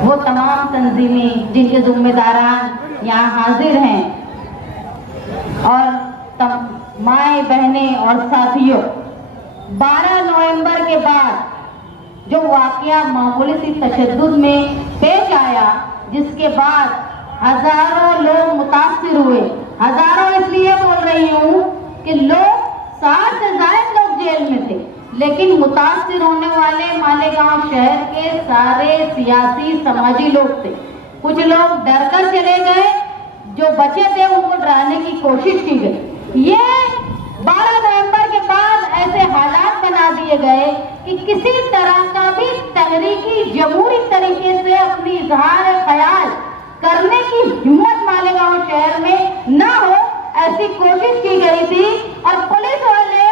वो तमाम तंजीमें जिनके जिम्मेदारान यहाँ हाजिर हैं और माए बहनें और साथियों, 12 नवंबर के बाद जो वाकया मामूली सी तशद्दुद में पेश आया, जिसके बाद हजारों लोग मुतासिर हुए। हजारों इसलिए बोल रही हूँ कि लोग 60 से ज्यादा लोग जेल में थे, लेकिन मुतासिर होने वाले मालेगांव शहर के सारे सियासी समाजी लोग थे। कुछ लोग डर कर चले गए, जो बचे थे उनको डराने की कोशिश की गई। ये 12 नवंबर के बाद ऐसे हालात बना दिए गए कि किसी तरह का भी तहरीकी जमहूरी तरीके से अपनी इजहार ख्याल करने की हिम्मत मालेगांव शहर में ना हो, ऐसी कोशिश की गई थी। और पुलिस वाले,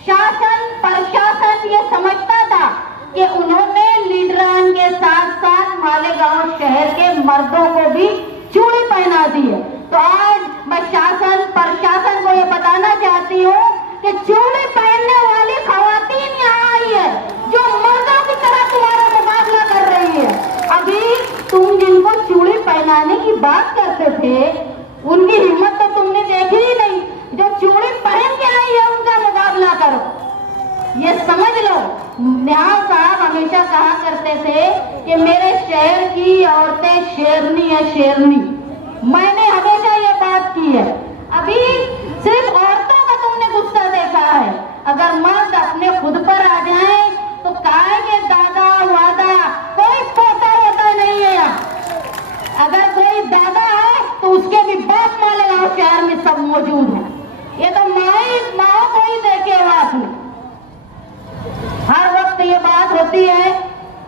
शासन प्रशासन ये समझता था कि उन्होंने लीडरान के साथ साथ मालेगांव शहर के मर्दों को भी चूड़ी पहना दी है। तो आज मैं शासन प्रशासन को ये बताना चाहती हूँ कि चूड़ी पहनने वाली खवातीन यहाँ आई है, जो मर्दों की तरह तुम्हारा मुकाबला कर रही है। अभी तुम जिनको चूड़ी पहनाने की बात करते थे, उनकी हिम्मत तो तुमने देखी ही नहीं। जो चूड़ी पहन के आई है उनका मुकाबला करो। ये समझ लो, निहाल साहब हमेशा कहा करते थे कि मेरे शहर की औरतें शेरनी है, शेरनी। मैंने हमेशा ये बात की है। अभी सिर्फ औरतों का तुमने गुस्सा देखा है, अगर मर्द अपने खुद पर आ जाए तो काहे के दादा वादा, कोई पोता होता नहीं है यहाँ। अगर कोई दादा है तो उसके भी बाप मालेगांव शहर में सब मौजूद है। ये तो माँ को ही देखे हाथ में। हर वक्त ये बात होती है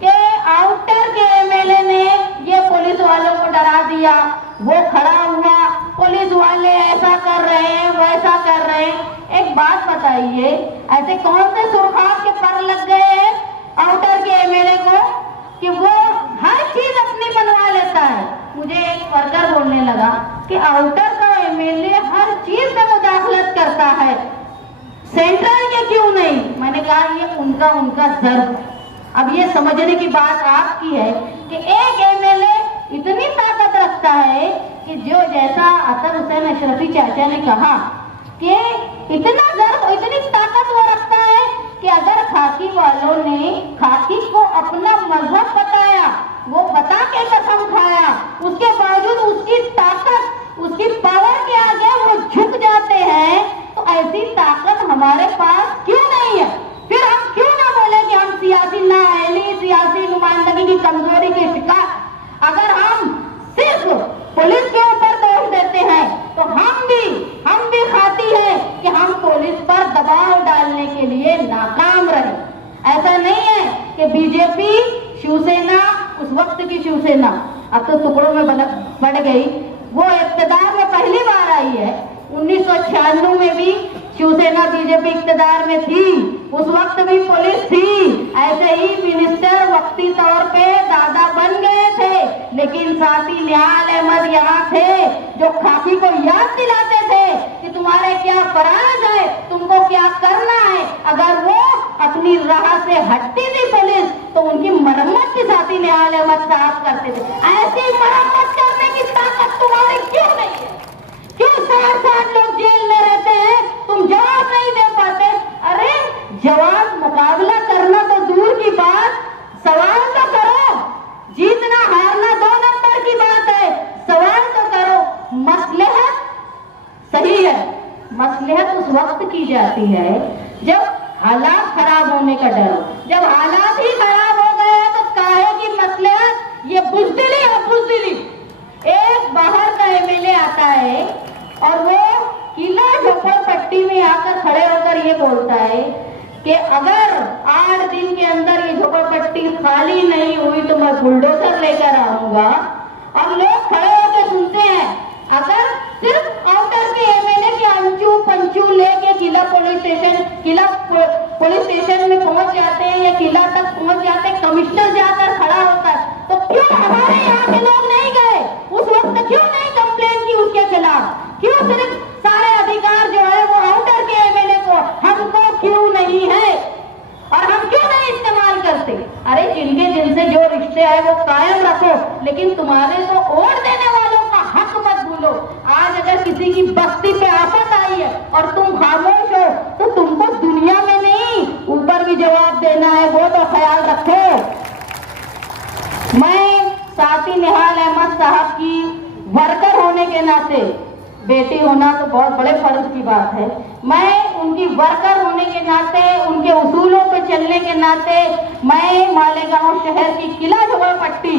कि आउटर के एमएलए ने ये पुलिस वालों को डरा दिया, वो खड़ा हुआ, पुलिस वाले ऐसा कर रहे हैं, वैसा कर रहे हैं। एक बात बताइए, ऐसे कौन से सुरखाब के पर लग गए हैं आउटर के एमएलए को कि वो हर चीज अपनी बनवा लेता है। मुझे एक वर्कर बोलने लगा कि आउटर का एमएलए हर चीज में मुदाखलत करता है, सेंट्रल के क्यों नहीं? मैंने कहा ये उनका जर्फ। अब ये समझने की बात आपकी है कि एक एमएलए इतनी ताकत रखता है कि जो जैसा अतर हुसैन अशरफी चाचा ने कहा कि इतना जर्फ, इतनी ताकत वो रखता है कि अगर खाकी वालों ने खाकी को अपना मजहब बताया, वो बता के कसम खाया, उसके बावजूद उसकी ताकत, उसकी पावर के आगे वो झुक जाते हैं। तो ऐसी ताकत हमारे पास क्यों नहीं है? फिर हम क्यों ना बोले कि हम सियासी नाअहली, सियासी नुमाइंदगी की कमजोरी के शिकार। अगर हम सिर्फ पुलिस के ऊपर दोष देते हैं तो हम भी खाती है कि हम पुलिस पर दबाव डालने के लिए नाकाम रहे। ऐसा नहीं है कि बीजेपी, शिवसेना, उस वक्त की शिवसेना अब तो टुकड़ों में बढ़ गई, वो इक़्तिदार में पहली बार आई है। 1996 में भी शिवसेना बीजेपी इक़्तिदार में थी, उस वक्त भी पुलिस थी। ऐसे ही मिनिस्टर वक्ती तौर पे दादा बन गए थे, लेकिन साथी निहाल अहमद यहाँ थे जो खाकी को याद दिलाते थे कि तुम्हारे क्या फराज है, तुमको क्या करना है। अगर वो अपनी राह से हटती थी पुलिस तो उनकी मरम्मत की साथी निहाल अहमद साहब करते थे। ऐसी मरम्मत करने की ताकत तुम्हारी क्यों नहीं है? क्यों 60 लोग जेल में रहते हैं, तुम जवाब नहीं दे पाते? अरे जवाब, मुकाबला करना तो दूर की बात, सवाल तो करो। जीतना हारना 2 नंबर की बात है, सवाल तो करो। मसलहत सही है, मसलहत उस वक्त की जाती है जब हालात खराब होने का डर हो। जब हालात ही खराब हो गए तो काहे की मसलहत? ये बुज़दिली है, बुज़दिली। एक बाहर का एमएलए आता है और वो किला झोपड़पट्टी में आकर खड़े होकर ये बोलता है कि अगर 8 दिन के अंदर ये झोपड़पट्टी खाली नहीं हुई तो मैं बुलडोजर लेकर आऊंगा। और लोग खड़े होकर सुनते हैं। अगर सिर्फ आउटर के एमएलए के अंचू पंचू लेके किला पुलिस स्टेशन में पहुंच जाते हैं या किला तक पहुंच जाते हैं, कमिश्नर जाकर खड़ा होता है, तो क्यों हमारे यहाँ के लोग नहीं गए? उस वक्त क्यों नहीं कंप्लेन की उसके खिलाफ? क्यों सिर्फ सारे अधिकार जो है वो आउटर के एमएलए को, हमको क्यों नहीं है? और हम क्यों नहीं इस्तेमाल करते? अरे जिनके जिनसे जो रिश्ते आए वो कायम रखो, लेकिन तुम्हारे तो वोट देने वालों का हक मत भूलो। आज अगर किसी की बस्ती पे आफत आई है और तुम खामोश हो तो तुमको दुनिया में नहीं ऊपर भी जवाब देना है, वो तो ख्याल रखो। मैं साथी निहाल अहमद साहब की वर्कर होने के नाते, बेटी होना तो बहुत बड़े फर्ज की बात है, मैं उनकी वर्कर होने के नाते, उनके उसूलों पे चलने के नाते मैं मालेगांव शहर की किला झोपड़पट्टी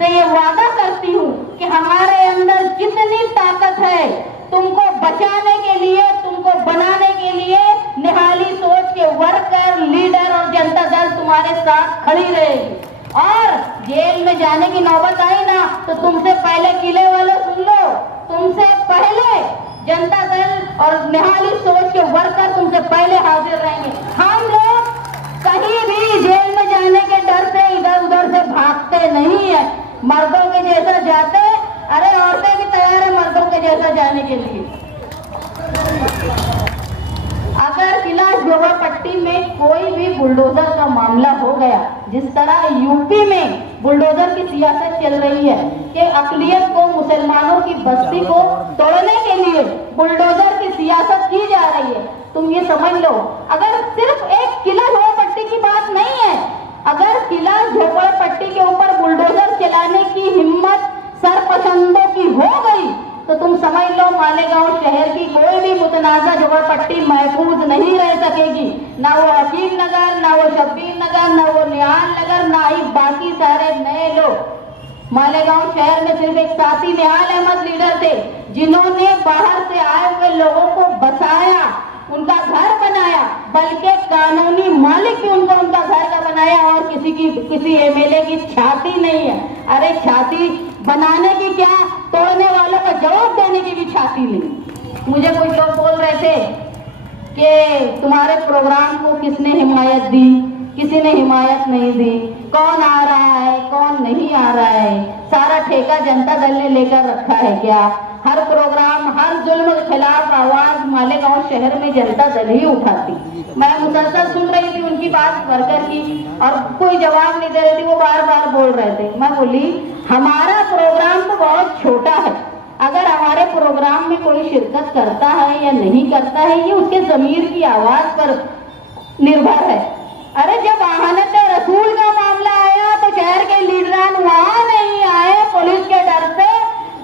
से ये वादा करती हूँ कि हमारे अंदर जितनी ताकत है तुमको बचाने के लिए, तुमको बनाने के लिए निहाली सोच के वर्कर, लीडर और जनता दल तुम्हारे साथ खड़ी रहेगी। और जेल में जाने की नौबत आई ना तो तुमसे पहले किले वाले सुन लो, तुमसे पहले जनता दल और निहाली सोच के वर्कर तुमसे पहले हाजिर रहेंगे। हम लोग कहीं भी जेल में जाने के डर से इधर उधर से भागते नहीं है, मर्दों के जैसा जाते, अरे औरतें भी तैयार है मर्दों के जैसा जाने के लिए। अगर किला झोपड़पट्टी में कोई भी बुलडोजर का मामला हो गया, जिस तरह यूपी में बुलडोजर की सियासत चल रही है कि अकलियत को, मुसलमानों की बस्ती को तोड़ने के लिए बुलडोजर की सियासत की जा रही है, तुम ये समझ लो। अगर सिर्फ एक किला झोपड़पट्टी की बात नहीं है, अगर किला झोपड़पट्टी के ऊपर बुलडोजर चलाने की हिम्मत सरपसंदों की हो गई तो तुम समझ लो मालेगांव शहर की कोई भी मुतनाज़ा झोपड़पट्टी महफूज नहीं रह सकेगी। ना वो हकीम नगर, ना वो शब्बीर नगर, ना वो निहाल नगर, ना ही बाकी सारे नए लोग। मालेगांव शहर में सिर्फ एक साथी निहाल अहमद लीडर थे जिन्होंने बाहर से आए हुए लोगों को बसाया, उनका घर बनाया, बल्कि कानूनी मालिक भी उनको उनका घर का बनाया और किसी एमएलए की छाती नहीं है। अरे छाती बनाने की क्या, तोड़ने वालों का जवाब देने की भी छाती नहीं। मुझे कुछ लोग बोल रहे थे कि तुम्हारे प्रोग्राम को किसने हिमायत दी, किसी ने हिमायत नहीं दी, कौन आ रहा है कौन नहीं आ रहा है, सारा ठेका जनता दल ने लेकर रखा है क्या? हर प्रोग्राम, हर जुल्म के खिलाफ आवाज मालेगांव शहर में जनता दल ही उठाती। मैं मुसलसल सुन रही थी उनकी बात वर्कर की और कोई जवाब नहीं दे रही थी, वो बार बार बोल रहे थे। मैं बोली हमारा प्रोग्राम तो बहुत छोटा है, अगर हमारे प्रोग्राम में कोई शिरकत करता है या नहीं करता है ये उसके जमीर की आवाज पर निर्भर है। अरे जब आहानत रसूल का मामला आया तो शहर के लीडरान वहां नहीं आए पुलिस के डर से,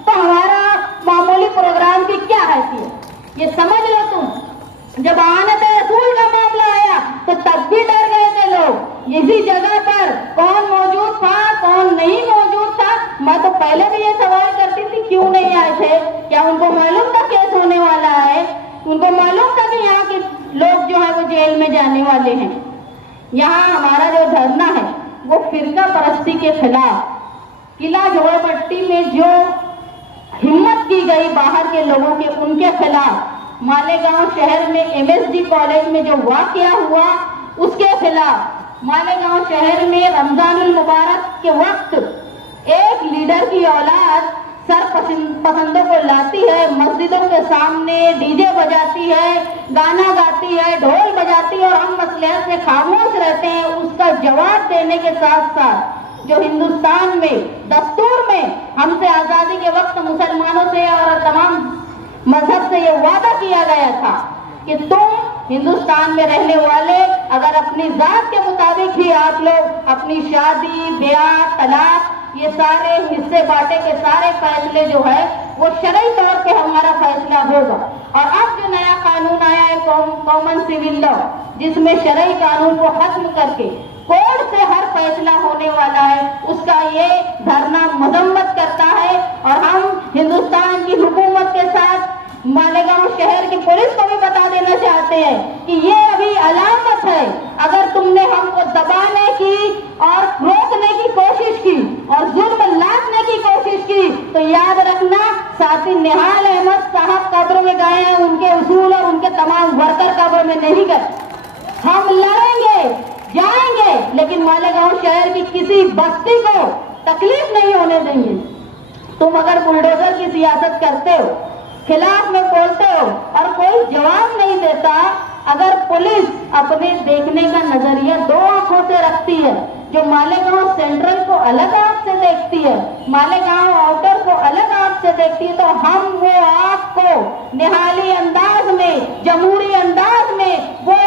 तो हमारा मामूली प्रोग्राम की क्या हैसियत, ये समझ लो तुम। जब आहानत रसूल का मामला आया तो तब भी डर गए थे लोग। इसी जगह पर कौन मौजूद था कौन नहीं मौजूद था, मैं तो पहले भी ये सवाल करती थी क्यों नहीं आए थे। क्या उनको मालूम था केस होने वाला है? उनको मालूम था कि यहाँ के लोग जो है वो जेल में जाने वाले हैं। यहाँ हमारा जो धरना है वो फिरका परस्ती के खिलाफ, किला झोपड़पट्टी में जो हिम्मत की गई बाहर के लोगों के, उनके खिलाफ, मालेगांव शहर में एमएसडी कॉलेज में जो वाकया हुआ उसके खिलाफ, मालेगांव शहर में रमजानुल मुबारक के वक्त एक लीडर की औलाद सरपसंदों को लाती है, मस्जिदों के सामने डीजे बजाती है, गाना गाती है, ढोल बजाती है और हम मसलहत से खामोश रहते हैं। उसका जवाब देने के साथ साथ जो हिंदुस्तान में दस्तूर में हमसे आजादी के वक्त मुसलमानों से और तमाम मजहब से ये वादा किया गया था कि तुम हिंदुस्तान में रहने वाले अगर अपनी जात के मुताबिक ही आप लोग अपनी शादी, ब्याह, तलाक, ये सारे हिस्से बांटे के सारे फैसले जो है वो शरई तौर पे हमारा फैसला होगा। और अब जो नया कानून आया है कॉमन सिविल लॉ, जिसमें शरई कानून को खत्म करके कोर्ट से हर फैसला होने वाला है, उसका ये धरना मजम्मत करता है। और हम हिंदुस्तान की हुकूमत के साथ मालेगांव शहर की पुलिस को भी बता देना चाहते हैं कि ये अभी अलामत है। अगर तुमने हमको दबाने की और रोकने की कोशिश की और जुल्म लादने की कोशिश की तो याद रखना साथी निहाल अहमद साहब कब्र में गए हैं, उनके उसूल और उनके तमाम वर्कर कब्र में नहीं गए। हम लड़ेंगे, जाएंगे, लेकिन मालेगांव शहर की किसी बस्ती को तकलीफ नहीं होने देंगे। तुम अगर बुलडोजर की सियासत करते हो, खिलाफ में बोलते हो और कोई जवाब नहीं देता, अगर पुलिस अपने देखने का नजरिया दो आंखों से रखती है, जो मालेगांव सेंट्रल को अलग आंख से देखती है, मालेगांव आउटर को अलग आंख से देखती है, तो हम वो आंख को निहाली अंदाज में, जमहूरी अंदाज में, वो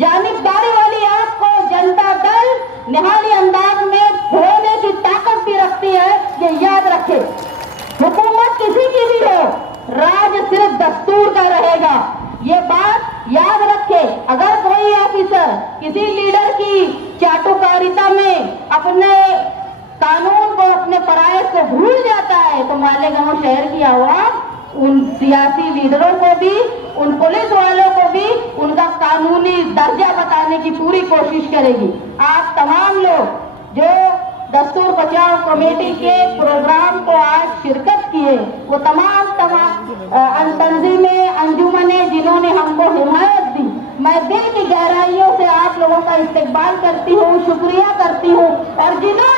जानिबदारी वाली आंख को जनता दल निहाली अंदाज में खोने की ताकत भी रखती है। ये याद रखे, हुकूमत किसी की भी हो, राज सिर्फ दस्तूर का रहेगा। ये बात याद रखे। अगर कोई ऑफिसर किसी लीडर की चाटुकारिता में अपने कानून को, अपने पराये को भूल जाता है, तो मालेगांव शहर की आवाम उन सियासी लीडरों को भी, उन पुलिस वालों को भी उनका कानूनी दर्जा बताने की पूरी कोशिश करेगी। आप तमाम लोग जो दस्तूर बचाओ कमेटी के प्रोग्राम को आज शिरकत किए, वो तमाम तंजीमें, अंजुमने जिन्होंने हमको हिमायत दी, मैं दिल की गहराइयों से आप लोगों का इस्तेकबाल करती हूँ, शुक्रिया करती हूँ। और जिन्होंने